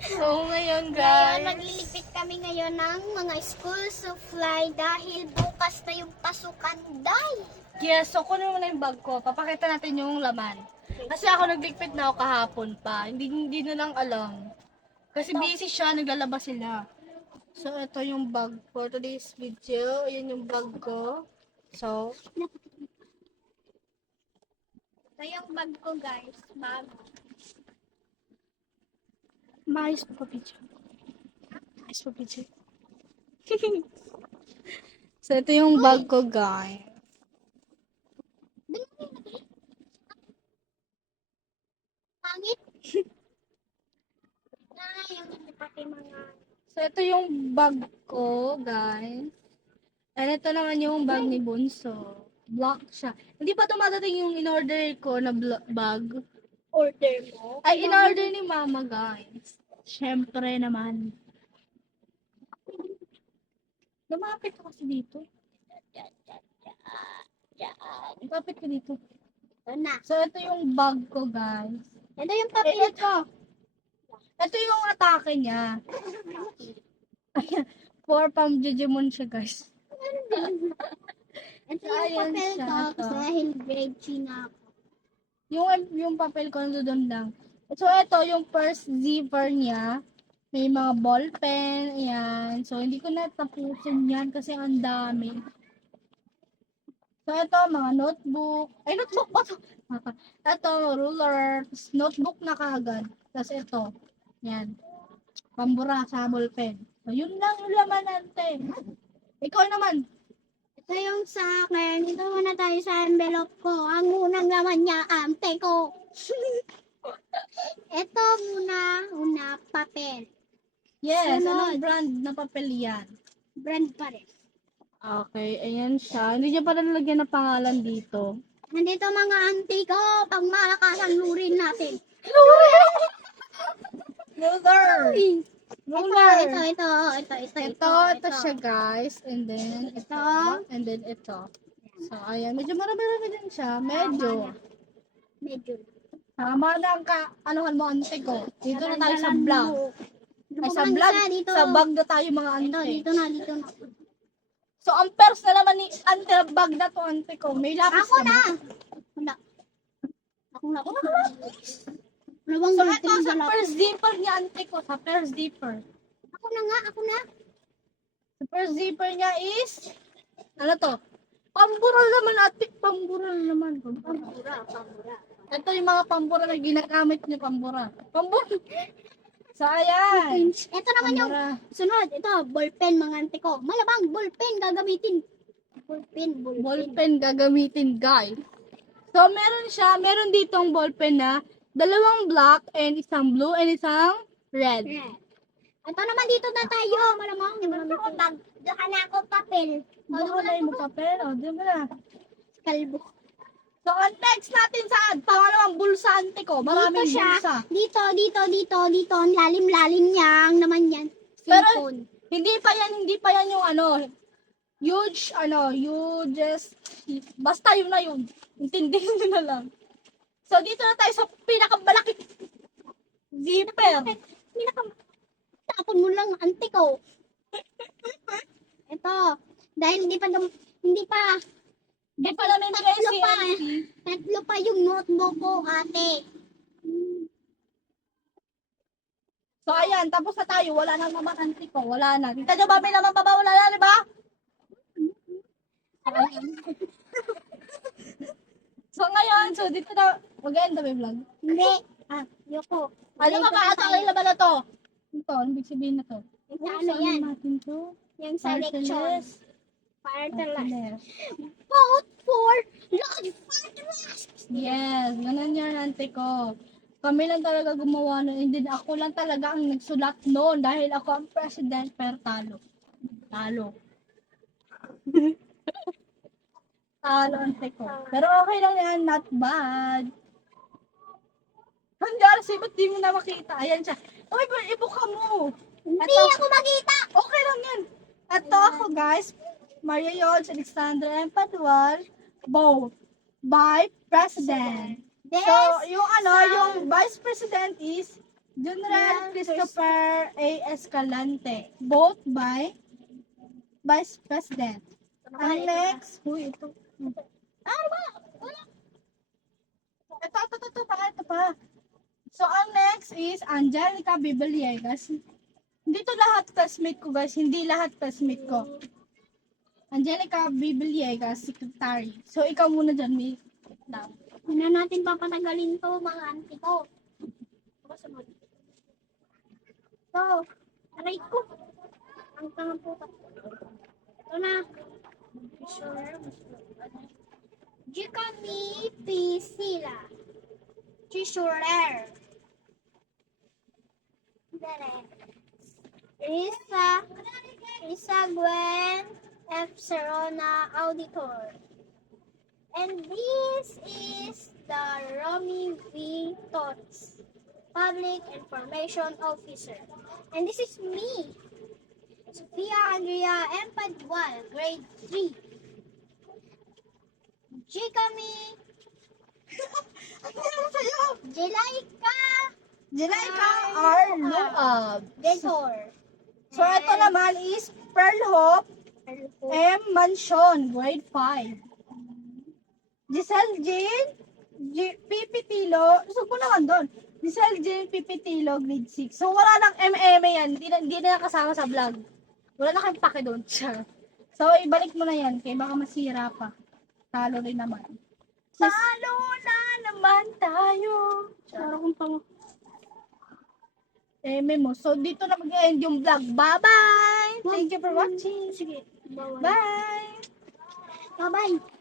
So, ngayon Ngayon, guys. maglilipit kami ngayon ng mga school supply dahil bukas na yung pasukan, day. Yes, so kunin mo na yung bag ko. Papakita natin yung laman. Kasi ako nagligpit na ako kahapon pa. Hindi na lang alam. Kasi busy siya, naglalabas sila. So, ito yung bag for today's video. Ayan yung bag ko. So, Ito yung bag ko, guys. Bago. maayos pa video. Maayos pa video. So, ito yung bag ko, guys. Pangit. Yung pati mga... So, ito yung bag ko, guys. And ito naman yung bag ni Bunso. Black siya. Hindi pa dumadating yung in-order ko na bag. order mo. Ay, in-order ni Mama, guys. Siyempre naman. Lumapit ko kasi dito. Lumapit ko dito. Ito na. So, ito yung bag ko, guys. Ito yung Eh, papel. ito. Ito yung atake niya. For pang Jujimon siya, guys. Ito yung Ayan papel siya, ko ito. kasi dahil grade 3 na ako. Yung papel ko doon lang. So, ito yung first zipper niya. May mga ball pen, ayan. So, hindi ko na tapusin yan kasi ang dami. So, ito, mga notebook. Ay, notebook ba ito? Ito, ruler. Notebook na kaagad. Tapos ito. Yan. Pambura sa ball pen. So, yun lang yung laman natin. Ikaw naman. Ito yung sa akin. Dito muna tayo sa envelope ko. Ang unang laman niya, ante ko. Ito una, papel. Yes, Sunod. anong brand na papel yan? Brand pa rin. Okay, ayan siya. Hindi niya pa nalagyan ng pangalan dito. Nandito mga ante ko. Pag malakasan lurin natin. Ruler! Ruler! Ito. Ito siya, guys. And then, ito. And then, ito. So, ayan. Medyo marami-rami din siya. Medyo. Medyo. Tama na ang anuhan mo, ante ko. Dito na tayo sa vlog. Ay, sa vlog. Dito. Sa bag na tayo, mga ante. Dito na. So, ang pers na naman ni ante, bag na to, ante ko. May lapis Ako na. na. Ako na. Ano bang So, gagawin ito ko sa lapis? first zipper niya, ante ko. Sa first zipper. Ako na. The first zipper niya is, ano to? Pambural naman ate, pambural naman. Pambura. Ito yung mga pambura na ginagamit niya, pambura. Pambura. So, ayan. Ito naman yung Pambura. sunod. Ito, ballpen mga ante ko. Malabang ballpen gagamitin. Ballpen. Ballpen gagamitin, guys. So, meron ditong ballpen na dalawang black and isang blue and isang red. Red. Ito naman dito na tayo. Malamang. Diyan na ako papel. Doon mo na yung papel, o, doon mo na. Kalbo. So, ang next natin saan? Pangalawang bulsa, ante ko. Maraming Dito siya. bulsa. Dito. Ang lalim-lalim niya. Ang naman yan. Pero, Cellphone. hindi pa yan yung basta yun na yun. Intindihin nyo na lang. So, dito na tayo sa pinakamalaki zipper. Tapon mo lang ante ko. Ito. Dahil hindi pa Di pa namin bigay si pa. MC. Tatlo pa yung notebook ko, ate. So, ayan. Tapos na tayo. Wala na naman ante ko. Wala na. Kita nyo ba? May naman pa ba? Wala na, di ba? So, ngayon. So, dito na. Mag-end na may vlog. Hindi. Yoko. Ano ba ba? Ito ang laban na to? Ito. Ano ibig sabihin na to? Yung sa ano yan? Natin to? Yung sa election. Martinez. Partelas. Vote for Lord Fatras. Yes, ganun yan, ante ko. Kami lang talaga gumawa nun, and then ako lang talaga ang nagsulat noon dahil ako ang president, pero talo. Talo, ante ko. Pero okay lang yan, not bad. Handyari, ba't di mo na makita? Ayan siya. Uy, ibuka mo. Hindi ako makita. Okay lang yan. Ito ako, guys. Maria Yods, Alexandra, and Padual, both by President. So, yung Vice President is General Christopher A. Escalante, both by Vice President. Ang next, huy, ito. Ah, wala. Ito pa. So, ang next is Angelica Bibaliegas. Hindi to lahat classmate ko, guys. Hindi lahat classmate ko. Angelica Bibaliegas, secretary. So, ikaw muna dyan, may lang. Hindi na natin papatagalin to, mga auntie ko. So, aray ko. Ang tanga po. Ito na. Jikami Pisila. Chisurer. Isa Gwen F. Serona Auditor. And this is the Romy V. Tots, Public Information Officer. And this is me, Sophia Andrea M. Padwal, Grade 3. Jikami Ano yan sa'yo? Jelaika Jelaika R. Luab. Densor. So, ito naman is Pearl Hope M. Mansion, grade 5. Giselle Jean Pipitilo, so ko naman doon. Giselle Jean Pipitilo, grade 6. So, wala nang MMA yan. Hindi na kasama sa vlog. Wala na kayong pake doon siya. So, ibalik mo na yan. Kaya baka masira pa. Talo rin naman. Talo na naman tayo. Parang kung pang... mo. So, dito na mag-end yung vlog. Bye-bye! Thank you for watching. Sige. Bye! Bye-bye.